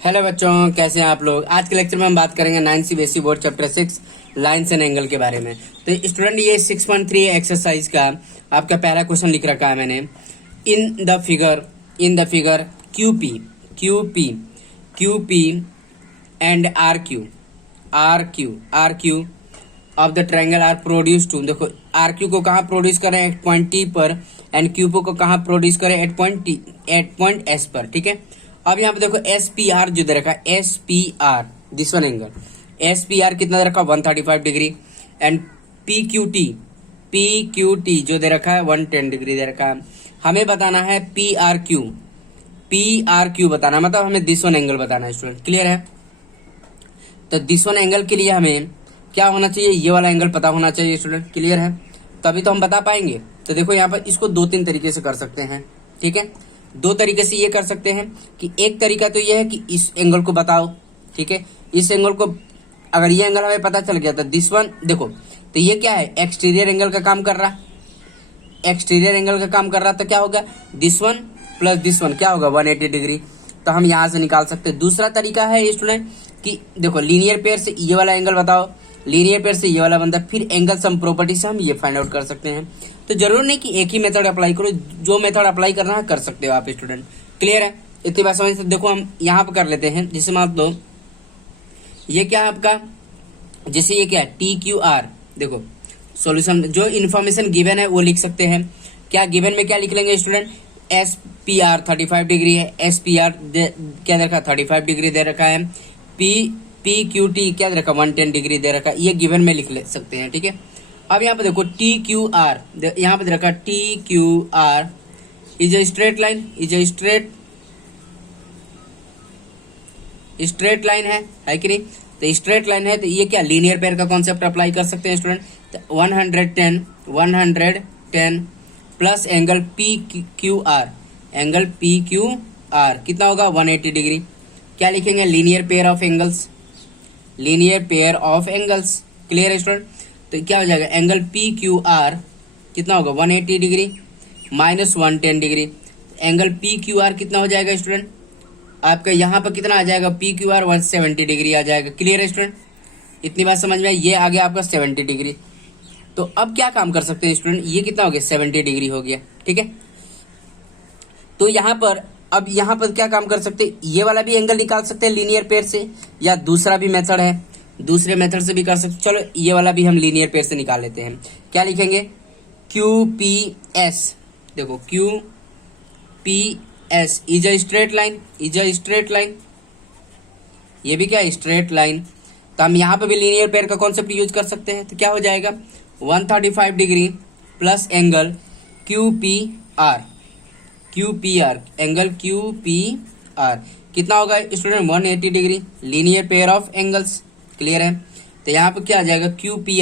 Hello बच्चों, कैसे हैं आप लोग। आज के लेक्चर में हम बात करेंगे 9 CBSE board chapter 6 lines and angle के बारे में। तो स्टूडेंट, ये 6.3 एक्सरसाइज का आपका पहला क्वेश्चन लिख रखा है मैंने। In the figure QP and R Q of the triangle are produce to. देखो, आर क्यू को कहाँ प्रोड्यूस करें, एट पॉइंट टी पर, एंड क्यूपो को कहाँ प्रोड्यूस करें, एट पॉइंट एस पर। ठीक है। अब यहाँ पे देखो एस पी आर जो दे रखा है, S P R this one angle, S P R कितना दे रखा है 135 degree, and P Q T जो दे रखा है 110 डिग्री दे रखा है। हमें बताना है पी आर क्यू बताना है, मतलब हमें दिस वन एंगल बताना है स्टूडेंट। क्लियर है। तो दिस वन एंगल के लिए हमें क्या होना चाहिए, ये वाला एंगल पता होना चाहिए स्टूडेंट। क्लियर है, तभी तो हम बता पाएंगे। तो देखो यहाँ पर इसको 2-3 तरीके से कर सकते हैं। ठीक है, 2 तरीके से ये कर सकते हैं कि एक तरीका तो ये है कि इस एंगल को बताओ। ठीक है, इस एंगल को, अगर ये एंगल हमें पता चल गया तो दिस वन, देखो तो ये क्या है, एक्सटीरियर एंगल का काम कर रहा, तो क्या होगा, this one plus this one क्या होगा 180 डिग्री। तो हम यहाँ से निकाल सकते हैं। दूसरा तरीका है स्टूडेंट कि देखो लीनियर पेयर से ये वाला एंगल बताओ, लीनियर पेयर से ये वाला बनता है, फिर एंगल सम प्रॉपर्टी से हम ये फाइंड आउट कर सकते हैं। तो जरूर नहीं कि एक ही मेथड अप्लाई करो, जो मेथड अप्लाई करना है कर सकते हो आप स्टूडेंट। क्लियर है, इतनी बात समझ। देखो हम यहाँ पे कर लेते हैं, जैसे मान लो ये क्या है आपका, जैसे ये क्या है टी क्यू आर। देखो सॉल्यूशन जो इन्फॉर्मेशन गिवन है वो लिख सकते हैं। क्या गिवन में क्या लिख लेंगे student, S P R 35 degree है, एस पी आर क्या दे रखा है 35 डिग्री दे रखा है, पी क्यू टी क्या दे रखा 110 डिग्री दे रखा है, ये गिवन में लिख सकते हैं। ठीक है। अब यहाँ पे देखो टी क्यू आर, यहाँ पे दे रखा T Q R is a straight line, straight line है कि नहीं। तो स्ट्रेट लाइन है, तो ये क्या लीनियर पेयर का कॉन्सेप्ट अप्लाई कर सकते हैं स्टूडेंट। तो 110 plus angle P Q are, कितना होगा 180 डिग्री। क्या लिखेंगे, linear pair of angles. Clear है स्टूडेंट। तो क्या हो जाएगा, एंगल पी क्यू आर कितना होगा 180 degree minus 110 degree. Angle P Q are कितना हो जाएगा स्टूडेंट, आपका यहाँ पर कितना आ जाएगा, पी क्यू आर 170 डिग्री आ जाएगा। क्लियर है स्टूडेंट, इतनी बात समझ में आई। ये आ गया आपका 70 डिग्री। तो अब क्या काम कर सकते हैं स्टूडेंट, ये कितना हो गया 70 डिग्री हो गया। ठीक है। तो यहाँ पर अब यहाँ पर क्या काम कर सकते हैं, ये वाला भी एंगल निकाल सकते हैं लीनियर पेयर से, या दूसरा भी मेथड है, दूसरे मेथड से भी कर सकते। चलो ये वाला भी हम लीनियर पेयर से निकाल लेते हैं। क्या लिखेंगे, क्यू पी एस। देखो Q P S is a straight line, ये भी क्या है स्ट्रेट लाइन। तो हम यहाँ पे भी लीनियर पेयर का कॉन्सेप्ट यूज कर सकते हैं। तो क्या हो जाएगा 135 degree plus angle Q P R, angle Q P R कितना होगा student 180 degree, linear pair of angles. Clear है। तो यहाँ पे क्या आ जाएगा Q P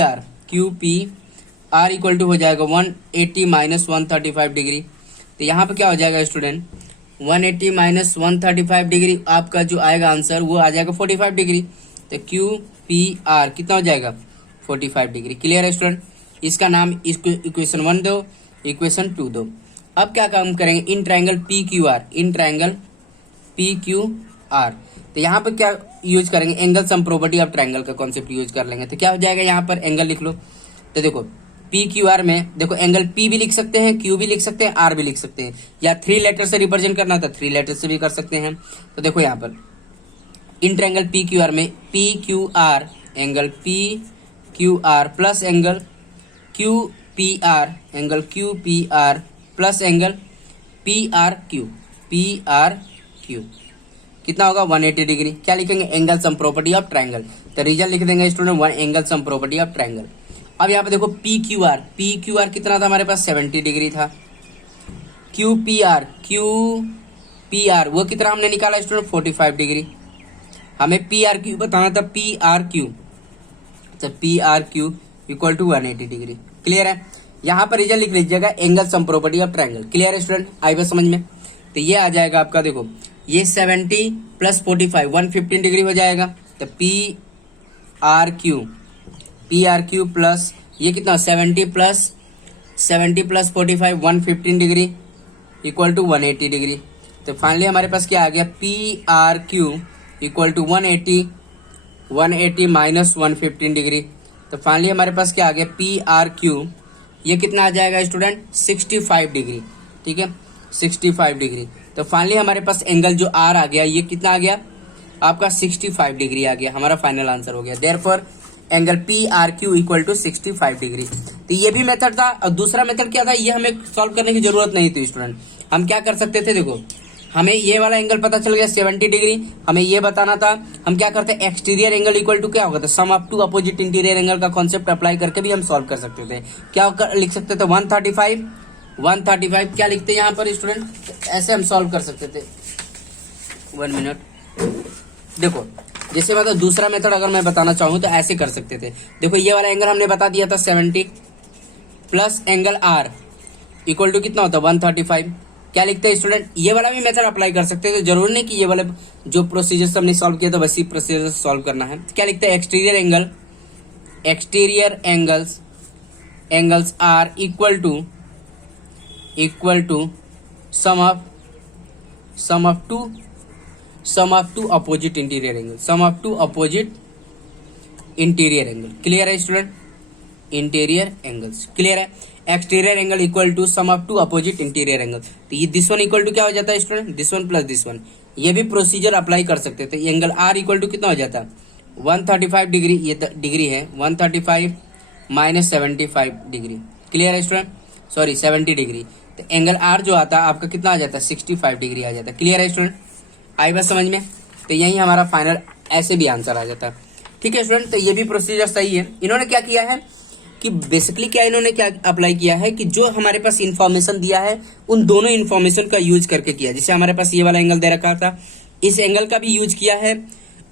R equal to हो जाएगा 180 माइनस 135 डिग्री। तो यहाँ पे क्या हो जाएगा स्टूडेंट 180 माइनस 135 डिग्री, आपका जो आएगा आंसर वो आ जाएगा 45 डिग्री। तो क्यू पी आर कितना हो जाएगा 45 डिग्री। क्लियर है स्टूडेंट। इसका नाम इक्वेशन 1 दो, इक्वेशन 2 दो। अब क्या काम करेंगे, in triangle P Q are. तो यहाँ पर क्या यूज करेंगे, angle sum property of triangle का कॉन्सेप्ट यूज कर लेंगे। तो क्या हो जाएगा, यहाँ पर एंगल लिख लो। तो देखो पी क्यू आर में देखो एंगल पी भी लिख सकते हैं, क्यू भी लिख सकते हैं, आर भी लिख सकते हैं, या 3 लेटर से रिप्रेजेंट करना था 3 लेटर से भी कर सकते हैं। तो देखो यहाँ पर इन ट्रायंगल पी क्यू आर में P Q R, angle P Q R plus angle Q P R, plus angle P R Q कितना होगा 180 डिग्री। क्या लिखेंगे, angle sum property of triangle. तो रीजन लिख देंगे student 1 angle sum property of triangle. अब यहाँ पे देखो पी क्यू आर कितना था हमारे पास 70 डिग्री था। क्यू पी आर वो कितना हमने निकाला स्टूडेंट 45 डिग्री। हमें पी आर क्यू बताना था, P R Q equal to 180 degree. Clear है। यहाँ पर रीजन लिख लीजिएगा angle sum property of triangle. Clear है स्टूडेंट, आई बस समझ में। तो ये आ जाएगा आपका, देखो ये 70 प्लस 45 115 डिग्री हो जाएगा। तो पी आर क्यू प्लस ये कितना 70 plus 45 115 degree equal to 180 degree. तो फाइनली हमारे पास क्या आ गया, P R Q equal to 180 minus 115 degree. तो फाइनली हमारे पास क्या आ गया, पी आर क्यू, ये कितना आ जाएगा स्टूडेंट, 65 डिग्री। ठीक है, 65 डिग्री। तो फाइनली हमारे पास एंगल जो आर आ गया, ये कितना आ गया आपका, 65 डिग्री आ गया। हमारा फाइनल आंसर हो गया। Therefore angle P R Q equal to 65 degree. तो ये भी मेथड था। और दूसरा मेथड क्या था, ये हमें सॉल्व करने की जरूरत नहीं थी स्टूडेंट। हम क्या कर सकते थे, देखो हमें ये वाला एंगल पता चल गया 70 डिग्री, हमें ये बताना था। हम क्या करते, एक्सटीरियर एंगल इक्वल टू क्या होगा, तो sum of two opposite interior angle का कॉन्सेप्ट अप्लाई करके भी हम सॉल्व कर सकते थे। क्या लिख सकते थे, 135 क्या लिखते हैं यहाँ पर स्टूडेंट, ऐसे हम सॉल्व कर सकते थे। 1 मिनट, देखो जैसे मतलब दूसरा मेथड अगर मैं बताना चाहूँ तो ऐसे कर सकते थे। देखो ये वाला एंगल हमने बता दिया था 70 plus angle R equal to कितना होता है, 135। क्या लिखते हैं स्टूडेंट, ये वाला भी मेथड अप्लाई कर सकते थे। जरूरी नहीं कि ये वाला जो प्रोसीजर हमने सॉल्व किया तो वैसी प्रोसीजर सॉल्व करना है। क्या लिखते हैं, exterior angles are equal to sum of two opposite interior angle. Clear है स्टूडेंट, इंटीरियर एंगल्स क्लियर है। Exterior angle equal to sum of two opposite interior angle. तो ये दिस वन इक्वल टू क्या हो जाता है student, this one plus this one. ये भी प्रोसीजर अप्लाई कर सकते थे। एंगल आर इक्वल टू कितना हो जाता है, 135 डिग्री, ये डिग्री है 135 माइनस 75 डिग्री। क्लियर है स्टूडेंट, सॉरी 70 डिग्री। तो एंगल आर जो आता है आपका कितना आ जाता है, 65 डिग्री आ जाता है। क्लियर है स्टूडेंट, आई बात समझ में। तो यही हमारा फाइनल ऐसे भी आंसर आ जाता है। ठीक है स्टूडेंट, तो ये भी प्रोसीजर सही है। इन्होंने क्या किया है कि बेसिकली क्या इन्होंने क्या अप्लाई किया है कि जो हमारे पास इंफॉर्मेशन दिया है उन दोनों इंफॉर्मेशन का यूज करके किया। जैसे हमारे पास ये वाला एंगल दे रखा था, इस एंगल का भी यूज किया है,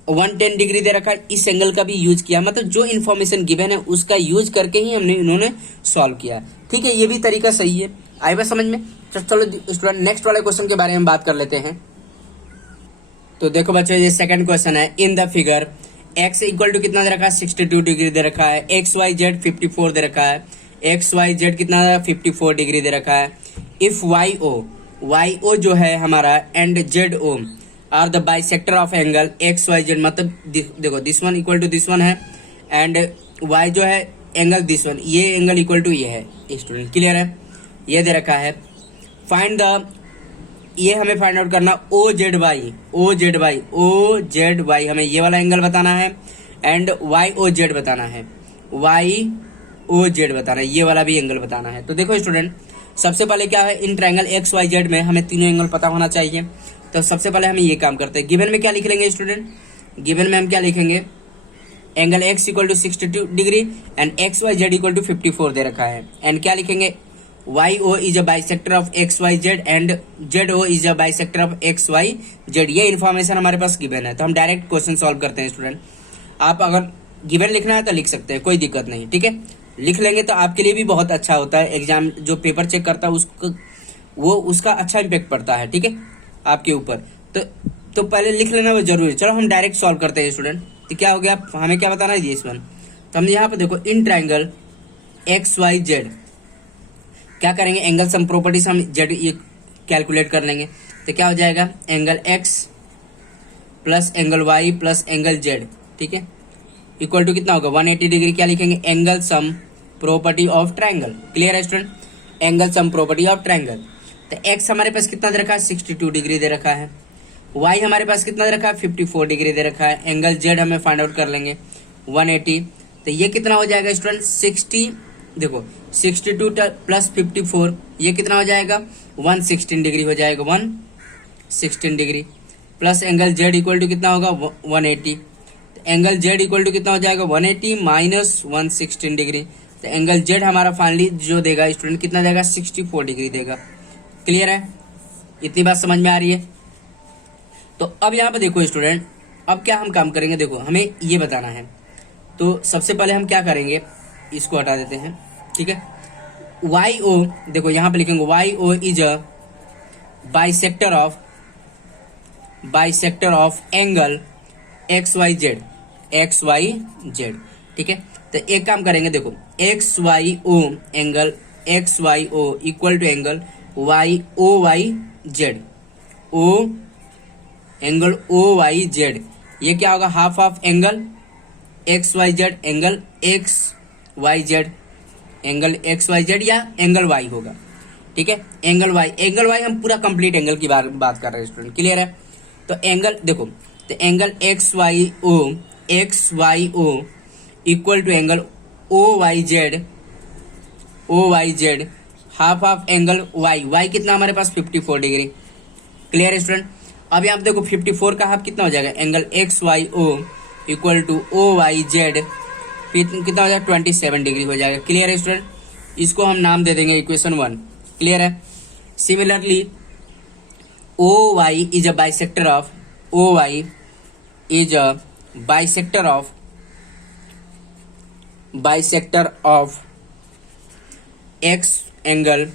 110 डिग्री दे रखा है, इस एंगल का भी यूज किया। मतलब जो इन्फॉर्मेशन गिवन है उसका यूज करके ही इन्होंने सॉल्व किया। ठीक है, ये भी तरीका सही है। आई बात समझ में। चलो स्टूडेंट नेक्स्ट वाले क्वेश्चन के बारे में बात कर लेते हैं। तो देखो बच्चों, ये सेकंड क्वेश्चन है। In the figure x equal to कितना दे रखा है, 62 डिग्री दे रखा है। एक्स वाई जेड 54 दे रखा है। एक्स वाई जेड कितना 54 डिग्री दे रखा है। इफ वाई ओ जो है हमारा and Z O are the bisector of angle X Y Z, मतलब देखो this one equal to this one है एंड वाई जो है एंगल दिस वन, ये एंगल इक्वल टू ये है स्टूडेंट। क्लियर है, ये दे रखा है। फाइंड द, ये हमें फाइंड आउट करना ओ जेड वाई हमें ये वाला एंगल बताना है एंड वाई ओ जेड बताना है, ये वाला भी एंगल बताना है। तो देखो स्टूडेंट, सबसे पहले क्या है, in triangle X Y Z में हमें तीनों एंगल पता होना चाहिए। तो सबसे पहले हम ये काम करते हैं। गिवन में क्या लिख लेंगे स्टूडेंट, गिवन में हम क्या लिखेंगे, angle X equal to 62 degree and X Y Z equal to 54 दे रखा है। एंड क्या लिखेंगे, YO is a bisector of XYZ and ZO is a bisector of XYZ। ये इन्फॉर्मेशन हमारे पास गिवन है। तो हम डायरेक्ट क्वेश्चन सॉल्व करते हैं स्टूडेंट। आप अगर गिवन लिखना है तो लिख सकते हैं, कोई दिक्कत नहीं। ठीक है, लिख लेंगे तो आपके लिए भी बहुत अच्छा होता है। एग्जाम जो पेपर चेक करता है उसका अच्छा इम्पेक्ट पड़ता है। ठीक है, आपके ऊपर। तो पहले लिख लेना वो जरूरी। चलो हम डायरेक्ट सॉल्व करते हैं स्टूडेंट। तो क्या हो गया, हमें क्या बताना है, इस वन। तो हमने यहाँ पे देखो इन ट्रायंगल XYZ क्या करेंगे, एंगल सम प्रॉपर्टी से हम जेड ये कैलकुलेट कर लेंगे। तो क्या हो जाएगा, angle X plus angle Y plus angle Z, ठीक है, इक्वल टू कितना होगा 180 डिग्री। क्या लिखेंगे, angle sum property of triangle. Clear है student, angle sum property of triangle. तो एक्स हमारे पास कितना दे रखा है, 62 डिग्री दे रखा है। वाई हमारे पास कितना दे रखा है, 54 डिग्री दे रखा है। एंगल जेड हमें फाइंड आउट कर लेंगे 180। तो ये कितना हो जाएगा स्टूडेंट, 62 प्लस 54, ये कितना हो जाएगा 116 डिग्री हो जाएगा, 116 degree plus angle Z equal to कितना होगा 180। तो एंगल जेड इक्वल टू कितना हो जाएगा 180 माइनस 116 डिग्री। तो एंगल जेड हमारा फाइनली जो देगा स्टूडेंट कितना देगा 64 डिग्री देगा। क्लियर है, इतनी बात समझ में आ रही है। तो अब यहाँ पे देखो स्टूडेंट, अब क्या हम काम करेंगे, देखो हमें ये बताना है। तो सबसे पहले हम क्या करेंगे, इसको हटा देते हैं। ठीक है, वाई ओ देखो यहाँ पे लिखेंगे Y O is a bisector of angle X Y Z. ठीक है, तो एक काम करेंगे, देखो X Y O angle X Y O equal to angle Y O Y Z, angle O Y Z ये क्या होगा, half of angle X Y Z, angle X Y Z, angle X Y Z या angle Y होगा, ठीक है। Angle Y हम पूरा complete angle की बात कर रहे हैं स्टूडेंट, क्लियर है। तो एंगल देखो, तो angle X Y O equal to angle O Y Z half of angle Y कितना हमारे पास 54 डिग्री, क्लियर है स्टूडेंट। अब यहाँ पे देखो 54 का हाफ कितना हो जाएगा, angle X Y O equal to O Y Z कितना हो जाएगा 27 डिग्री हो जाएगा, क्लियर है स्टूडेंट। इसको हम नाम दे देंगे इक्वेशन 1, क्लियर है। Similarly O Y is a bisector of bisector of X angle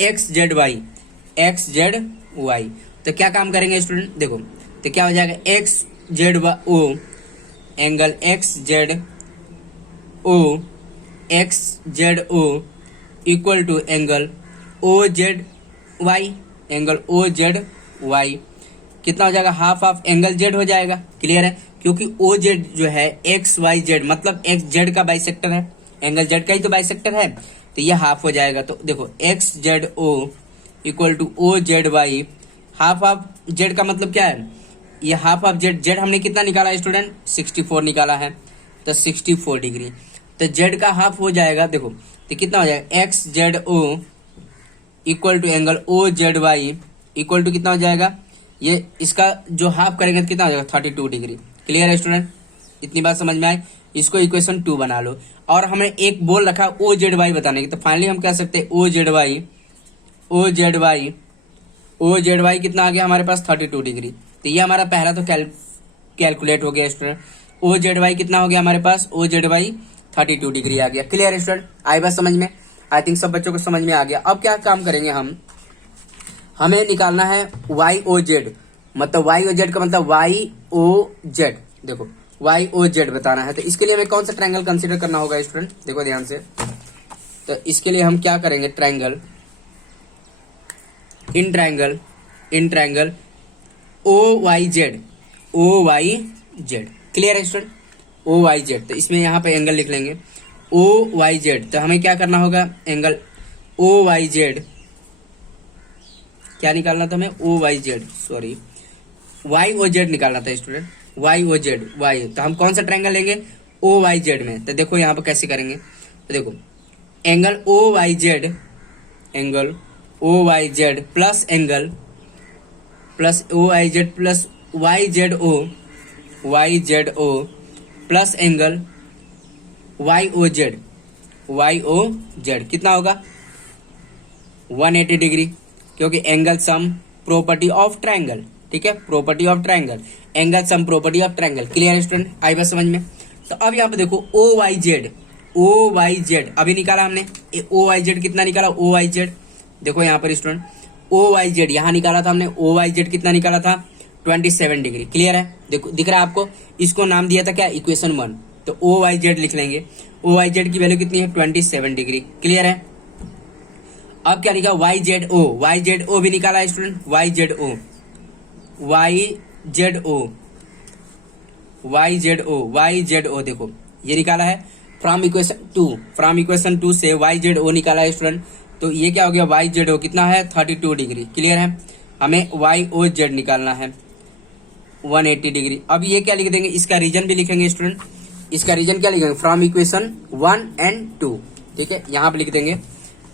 X Z Y. तो क्या काम करेंगे स्टूडेंट, देखो तो क्या हो जाएगा, X Z O angle X Z O equal to angle O Z Y कितना हो जाएगा, हाफ ऑफ एंगल जेड हो जाएगा, क्लियर है। क्योंकि ओ जेड जो है एक्स वाई जेड मतलब एक्स जेड का बाइसेक्टर है, एंगल जेड का ही तो बाइसेक्टर है, तो ये हाफ हो जाएगा। तो देखो X Z O equal to O Z Y, half of Z का मतलब क्या है, ये हाफ ऑफ जेड हमने कितना निकाला है स्टूडेंट, 64 निकाला है, तो 64 डिग्री। तो जेड का हाफ हो जाएगा, देखो तो कितना हो जाएगा, X Z O equal to angle O Z Y equal to कितना हो जाएगा, ये इसका जो हाफ करेंगे तो कितना हो जाएगा 32 डिग्री, क्लियर है स्टूडेंट। इतनी बात समझ में आई, इसको इक्वेशन 2 बना लो। और हमने एक बोल रखा ओ जेड वाई बताने की, तो फाइनली हम कह सकते हैं ओ जेड वाई कितना आ गया हमारे पास 32 डिग्री। तो ये हमारा पहला तो कैलकुलेट हो गया स्टूडेंट। ओ जेड वाई कितना हो गया हमारे पास, ओ जेड वाई 32 डिग्री आ गया, क्लियर है स्टूडेंट। आई बात समझ में, आई थिंक सब बच्चों को समझ में आ गया। अब क्या काम करेंगे हमें निकालना है वाई ओ जेड, मतलब वाई ओ जेड का मतलब वाई ओ जेड, देखो वाई ओ जेड बताना है। तो इसके लिए हमें कौन सा ट्रायंगल कंसीडर करना होगा स्टूडेंट, देखो ध्यान से। तो इसके लिए हम क्या करेंगे, in triangle O Y Z, clear है स्टूडेंट, ओ वाई जेड। तो इसमें यहाँ पे एंगल लिख लेंगे ओ वाई जेड। तो हमें क्या करना होगा, एंगल ओ वाई जेड, क्या निकालना था हमें, O Y Z, sorry Y O Z निकालना था student, Y O Z Y. तो हम कौन सा ट्रायंगल लेंगे, ओ वाई जेड में। तो देखो यहाँ पर कैसे करेंगे, तो देखो angle O Y Z plus angle plus O Y Z plus Y Z O plus angle Y O Z कितना होगा 180 डिग्री, क्योंकि angle sum property of triangle, ठीक है, property of triangle, angle sum property of triangle, clear है student, आई बात समझ में। तो अब यहाँ पे देखो ओ वाई जेड अभी निकाला हमने, ओ वाई जेड कितना निकाला, ओ वाई जेड देखो यहाँ पर स्टूडेंट, ओ वाई जेड यहाँ निकाला था हमने, ओ वाई जेड कितना निकाला था 27 डिग्री, क्लियर है। देखो दिख रहा है आपको, इसको नाम दिया था क्या, इक्वेशन 1। तो ओ वाई जेड लिख लेंगे, ओ वाई जेड की वैल्यू कितनी है 27 डिग्री, क्लियर है। अब क्या लिखा, वाई जेड ओ भी निकाला है स्टूडेंट, वाई जेड ओ देखो ये निकाला है फ्रॉम इक्वेशन 2 से वाई जेड ओ निकाला है स्टूडेंट। तो ये क्या हो गया, वाई जेड ओ कितना है 32 डिग्री, क्लियर है। हमें वाई ओ जेड निकालना है 180 डिग्री। अब ये क्या लिख देंगे, इसका रीजन भी लिखेंगे स्टूडेंट, इसका रीजन क्या लिखेंगे, फ्रॉम इक्वेशन 1 एंड 2, ठीक है, यहाँ पे लिख देंगे।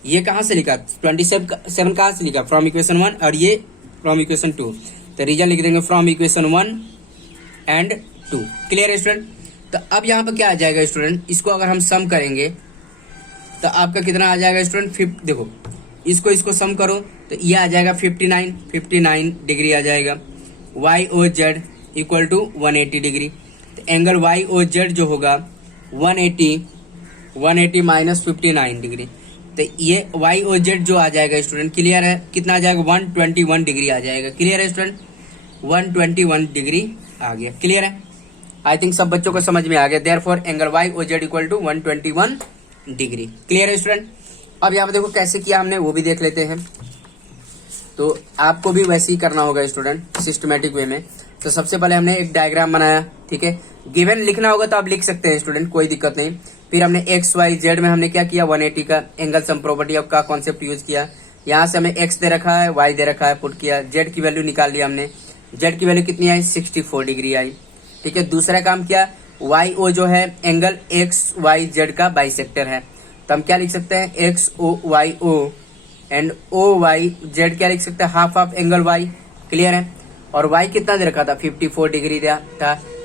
ये कहाँ से लिखा 27 कहाँ से लिखा, फ्रॉम इक्वेशन 1 और ये फ्रॉम इक्वेशन 2। तो रीजन लिख देंगे फ्रॉम इक्वेशन 1 एंड 2, क्लियर है स्टूडेंट। तो अब यहाँ पर क्या आ जाएगा स्टूडेंट, इसको अगर हम सम करेंगे तो आपका कितना आ जाएगा स्टूडेंट, देखो इसको सम करो तो ये आ जाएगा 59 डिग्री आ जाएगा। Y O Z equal to 180 degree. तो एंगल वाई ओ जेड जो होगा 180 माइनस 59 डिग्री। तो ये वाई ओ जेड जो आ जाएगा स्टूडेंट, क्लियर है, कितना आ जाएगा 121 डिग्री आ जाएगा, क्लियर है स्टूडेंट, 121 डिग्री आ गया, क्लियर है। आई थिंक सब बच्चों को समझ में आ गया। Therefore angle Y O Z equal to 121 degree, clear है स्टूडेंट। अब यहाँ पे देखो कैसे किया हमने, वो भी देख लेते हैं। तो आपको भी वैसे ही करना होगा स्टूडेंट, सिस्टमेटिक वे में। तो सबसे पहले हमने एक डायग्राम बनाया, ठीक है। गिवन लिखना होगा तो आप लिख सकते हैं स्टूडेंट, कोई दिक्कत नहीं। फिर हमने एक्स वाई जेड में हमने क्या किया, 180 का एंगल सम प्रॉपर्टी का कॉन्सेप्ट यूज किया। यहाँ से हमें एक्स दे रखा है, वाई दे रखा है, पुट किया, जेड की वैल्यू निकाल लिया हमने। जेड की वैल्यू कितनी आई, 64 डिग्री आई, ठीक है। दूसरा काम किया, वाई ओ जो है एंगल एक्स वाई जेड का बाइसेक्टर है, तो हम क्या लिख सकते हैं, X O Y O and O Y Z क्या लिख सकते हैं, half of angle Y. Clear है। और वाई कितना दे रखा था, 54 डिग्री था,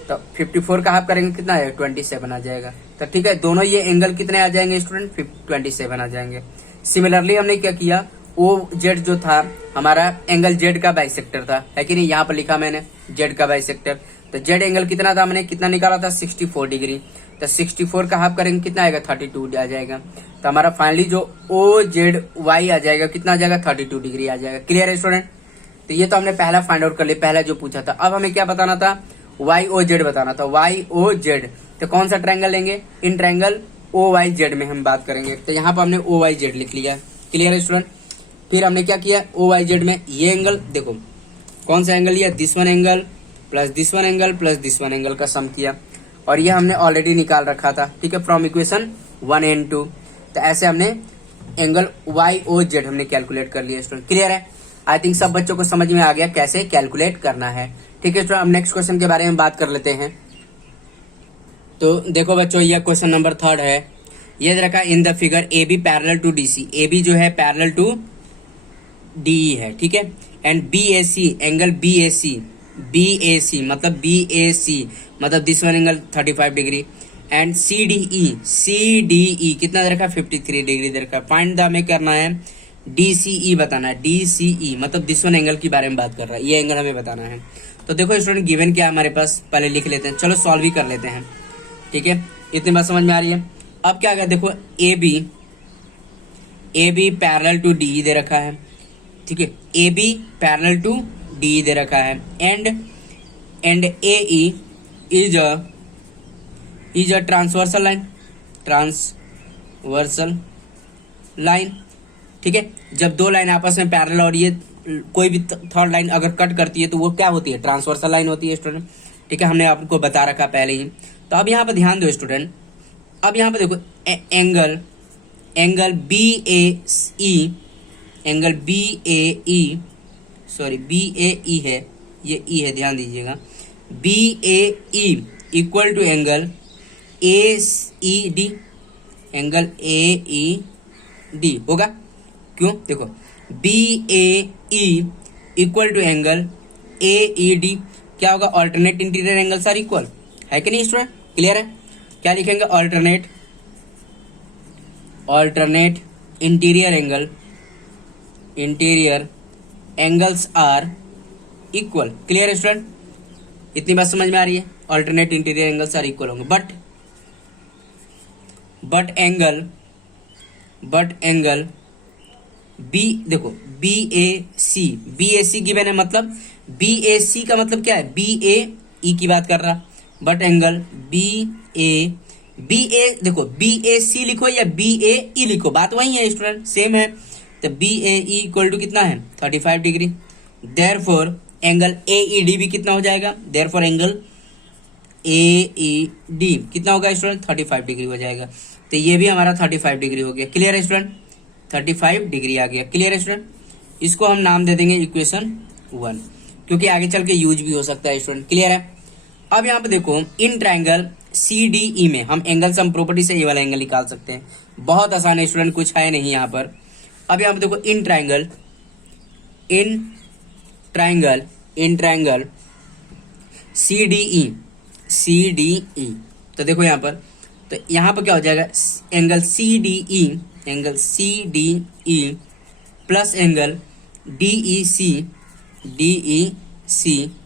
तो 54 का हाफ करेंगे कितना है, 27 आ जाएगा। तो ठीक है, दोनों ये एंगल कितने आ जाएंगे स्टूडेंट, 27 आ जाएंगे। सिमिलरली हमने क्या किया, ओ जेड जो था हमारा एंगल जेड का बाइसेक्टर था, है कि नहीं, यहाँ पर लिखा मैंने जेड का बाइसेक्टर। तो जेड एंगल कितना था, हमने कितना निकाला था, 64 डिग्री। तो 64 का हाफ करेंगे कितना आएगा, 32 आ जाएगा। तो हमारा फाइनली जो ओ जेड वाई आ जाएगा कितना आ जाएगा, 32 डिग्री आ जाएगा। क्लियर है स्टूडेंट। तो ये तो हमने पहला फाइंड आउट कर लिया, पहला जो पूछा था। अब हमें क्या बताना था, वाई ओ जेड बताना था, वाई ओ जेड। तो कौन सा ट्रायंगल लेंगे, in triangle O Y Z में हम बात करेंगे। तो यहाँ पर हमने ओ वाई जेड लिख लिया। क्लियर है स्टूडेंट। फिर हमने क्या किया, ओ वाई जेड में ये एंगल देखो कौन सा एंगल लिया, this one angle plus this one angle plus this one angle का सम किया, और ये हमने ऑलरेडी निकाल रखा था, ठीक है, फ्रॉम इक्वेशन 1 एंड 2। तो ऐसे हमने एंगल वाई ओ जेड हमने कैलकुलेट कर लिया स्टूडेंट। क्लियर है। आई थिंक सब बच्चों को समझ में आ गया कैसे कैलकुलेट करना है, ठीक है स्टूडेंट। अब नेक्स्ट क्वेश्चन के बारे में बात कर लेते हैं। तो देखो बच्चों, यह क्वेश्चन नंबर 3 है। ये दे रखा in the figure A B parallel to D C, A B जो है पैरेलल टू डी ई है, ठीक है। And B A C angle B A C मतलब this one angle 35 degree. And C D E कितना दे रखा है, 53 डिग्री दे रखा है। फाइंड द हमें करना है DCE बताना है, DCE मतलब दिस वन एंगल के बारे में बात कर रहा है, ये एंगल हमें बताना है। तो देखो स्टूडेंट, गिवन क्या हमारे पास, पहले लिख लेते हैं, चलो सॉल्व ही कर लेते हैं, ठीक है। इतनी बात समझ में आ रही है। अब क्या अगर देखो A B parallel to D दे रखा है, ठीक है, A B parallel to D दे रखा है। And A E is a transversal line, ठीक है। जब दो लाइन आपस में पैरेलल और ये कोई भी थर्ड लाइन अगर कट करती है तो वो क्या होती है, ट्रांसवर्सल लाइन होती है स्टूडेंट, ठीक है। हमने आपको बता रखा पहले ही। तो अब यहाँ पर ध्यान दो स्टूडेंट, अब यहाँ पर देखो एंगल बी ए ई है, ये ई है, ध्यान दीजिएगा। B A E equal to angle A E D, angle A E D होगा। क्यों, देखो B A E equal to angle A E D क्या होगा, alternate interior angles are equal, है कि नहीं स्टूडेंट। क्लियर है। क्या लिखेंगे, alternate interior angles are equal. Clear है स्टूडेंट, इतनी बात समझ में आ रही है। Alternate interior angles are equal होंगे, बट एंगल बी देखो बी ए सी गिवन है, मतलब बी ए सी का मतलब क्या है, बी ए ई की बात कर रहा। बट एंगल बी ए देखो बी ए सी लिखो या बी ए ई लिखो, बात वही है स्टूडेंट, सेम है। तो B A E equal to कितना है, 35 degree. Therefore angle A E D भी कितना हो जाएगा, therefore angle A E D कितना होगा स्टूडेंट, 35 डिग्री हो जाएगा। तो ये भी हमारा 35 डिग्री हो गया। क्लियर है स्टूडेंट, 35 डिग्री आ गया। क्लियर है स्टूडेंट। इसको हम नाम दे देंगे इक्वेशन 1, क्योंकि आगे चल के यूज भी हो सकता है स्टूडेंट। क्लियर है। अब यहाँ पे देखो इन ट्रायंगल CDE में हम एंगल सम प्रॉपर्टी से ये वाला एंगल निकाल सकते हैं, बहुत आसान है स्टूडेंट, कुछ है नहीं यहाँ पर। अब यहाँ पे देखो इन ट्रायंगल CDE, तो देखो यहाँ पर, तो यहाँ पर क्या हो जाएगा, angle CDE plus angle DEC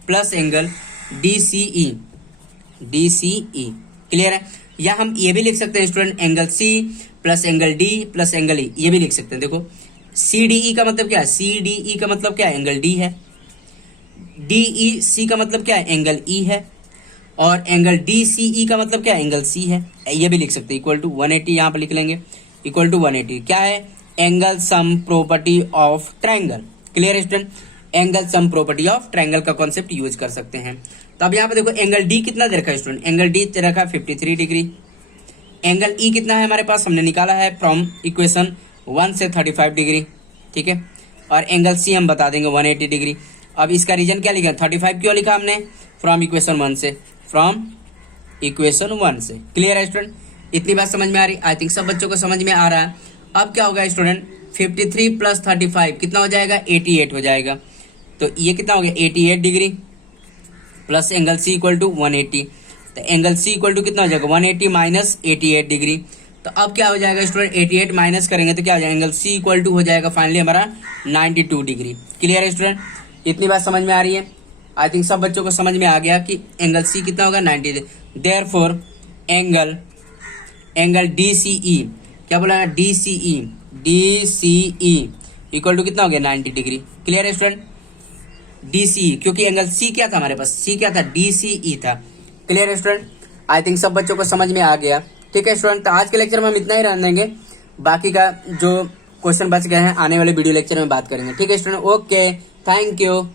plus angle DCE। Clear है। या हम ये भी लिख सकते हैं student, angle C plus angle D plus angle E, ये भी लिख सकते हैं। देखो CDE का मतलब क्या है, CDE का मतलब क्या है, एंगल D है। DEC का मतलब क्या है, एंगल E है। और एंगल DCE का मतलब क्या है, एंगल C है। ये भी लिख सकते हैं, इक्वल टू 180 यहाँ पर लिख लेंगे, इक्वल टू 180 क्या है, angle sum property of triangle. Clear है student. Angle sum property of triangle का कॉन्सेप्ट यूज कर सकते हैं। तो अब यहाँ पे देखो एंगल डी कितना दे रखा है स्टूडेंट, एंगल डी दे रखा है 53 डिग्री। एंगल ई कितना है हमारे पास, हमने निकाला है फ्रॉम इक्वेशन 1 से 35 डिग्री, ठीक है। और एंगल सी हम बता देंगे 180 डिग्री। अब इसका रीजन क्या लिखा, 35 क्यों लिखा हमने, फ्रॉम इक्वेशन 1 से, फ्रॉम इक्वेशन 1 से। क्लियर है स्टूडेंट, इतनी बात समझ में आ रही, आई थिंक सब बच्चों को समझ में आ रहा है। अब क्या होगा स्टूडेंट, 53 प्लस 35 कितना हो जाएगा, 88 हो जाएगा। तो ये कितना हो गया 88 degree plus angle C equal to 180। तो एंगल सी इक्वल टू कितना हो जाएगा 180 माइनस 88 डिग्री। तो अब क्या हो जाएगा स्टूडेंट, 88 माइनस करेंगे तो क्या हो जाएगा, एंगल सी इक्वल टू हो जाएगा फाइनली हमारा 92 डिग्री। क्लियर है स्टूडेंट, इतनी बात समझ में आ रही है, आई थिंक सब बच्चों को समझ में आ गया कि एंगल सी कितना होगा 90। देयरफॉर एंगल DCE, क्या बोला है, DCE इक्वल टू कितना हो गया 90 डिग्री। क्लियर है स्टूडेंट, DCE, क्योंकि एंगल सी क्या था हमारे पास, सी क्या था, DCE था। क्लियर है स्टूडेंट, आई थिंक सब बच्चों को समझ में आ गया। ठीक है स्टूडेंट, तो आज के लेक्चर में हम इतना ही रहने देंगे, बाकी का जो क्वेश्चन बच गए हैं आने वाले वीडियो लेक्चर में बात करेंगे। ठीक है स्टूडेंट, ओके, थैंक यू।